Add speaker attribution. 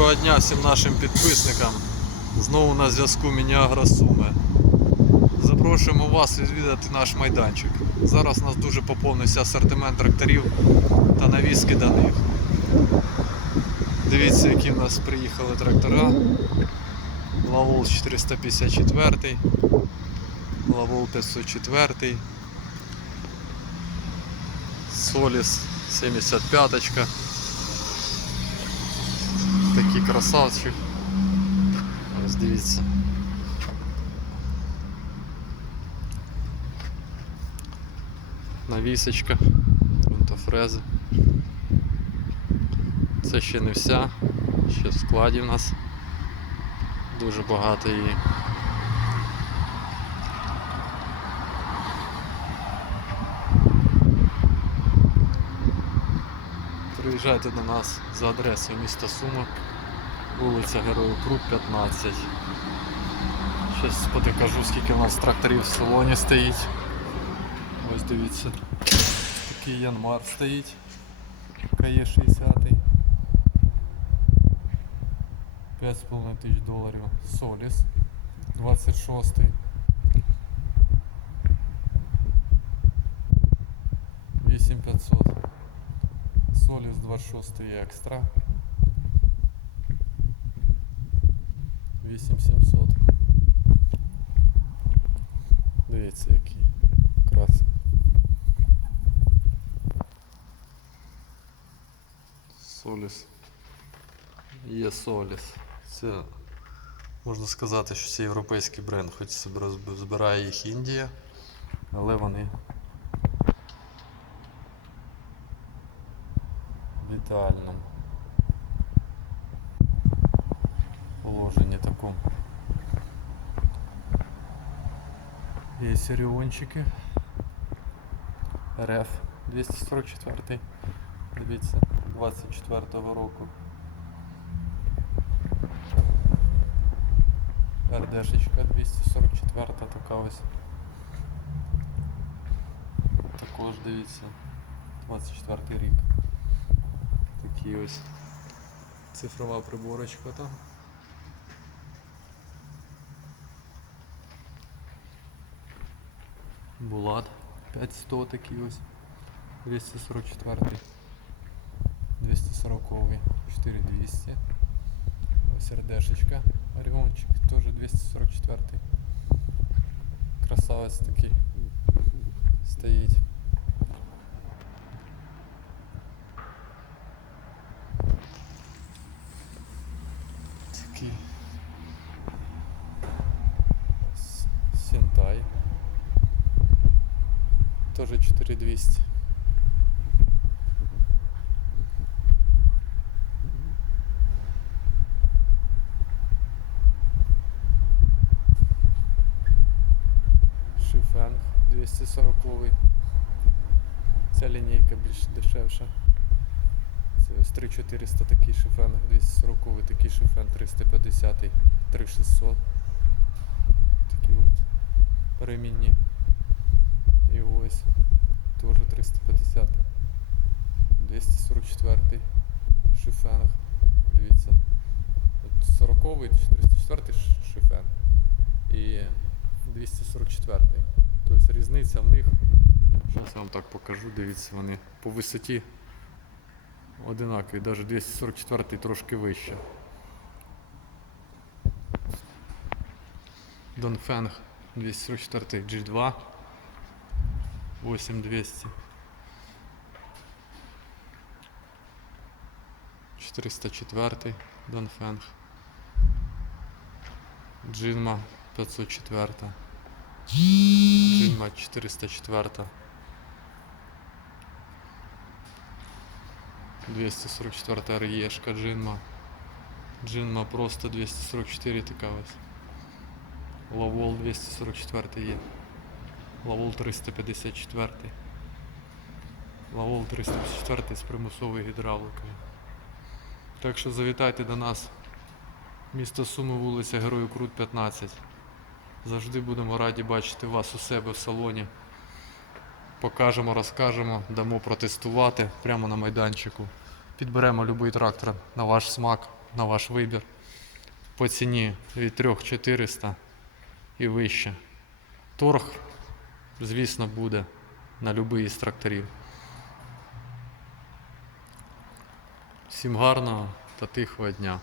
Speaker 1: Доброго дня всім нашим підписникам. Знову на зв'язку Мініагра Суми. Запрошуємо вас відвідати наш майданчик. Зараз у нас дуже поповнився асортимент тракторів та навіски до них. Дивіться, які в нас приїхали трактора. Лавол 454, Лавол 504, Соліс 75. Такий красавчик. Ось дивіться. Навісочка, фрези. Це ще не вся, ще в складі в нас дуже багато її. Приїжджайте до нас за адресою міста Сума, вулиця Героїв Крут 15. Щас покажу, скільки у нас тракторів в салоні стоїть. Ось дивіться. Такий Янмар стоїть. КЕ 60. 5,5 тисяч доларів. Соліс 26. Вісім 500. Соліс 26 екстра. 8700. Дивіться який красивий. Соліс. Є Соліс. Це можна сказати, що це європейський бренд, хоч збирає їх Індія, але вони в ідеальному положенні такому. Є сіріончики. РФ 244. Дивіться, 24-го року. РДшечка 244 така ось. Також дивіться. 24 рік. Такі ось. Цифрова приборочка там. Булат 500 такий ось. 244. 240, 4200. Ось РДшечка. Оріончик теж 244. Красавець такий. Стоїть. Тоже 4200. Шифенг 240 Ця лінійка більш дешевша. Це ось 3400 такий шифенг, 240 такий шифен 350 3600. Такі от ремінні. І ось теж 350. 244 шифенг. Дивіться. От 40 404 шифен і 244. Тобто різниця в них. Зараз я вам так покажу, дивіться, вони по висоті одинакові, навіть 244 трошки вище. Донфенг 244 G2 8200 404 Донфенг Джинма 504 Джинма 404 244 Реєшка Джинма. Джинма просто 244 така ось Лавол 244 є Лавол 354 Лавол 354 з примусовою гідравликою так що завітайте до нас Місто Суми, вулиця Героїв Крут 15. Завжди будемо раді бачити вас у себе в салоні. Покажемо, розкажемо, дамо протестувати прямо на майданчику. Підберемо будь-який трактор на ваш смак. на ваш вибір. По ціні від 3400 і вище. Торг, звісно, буде на будь-який із тракторів. Всім гарного та тихого дня.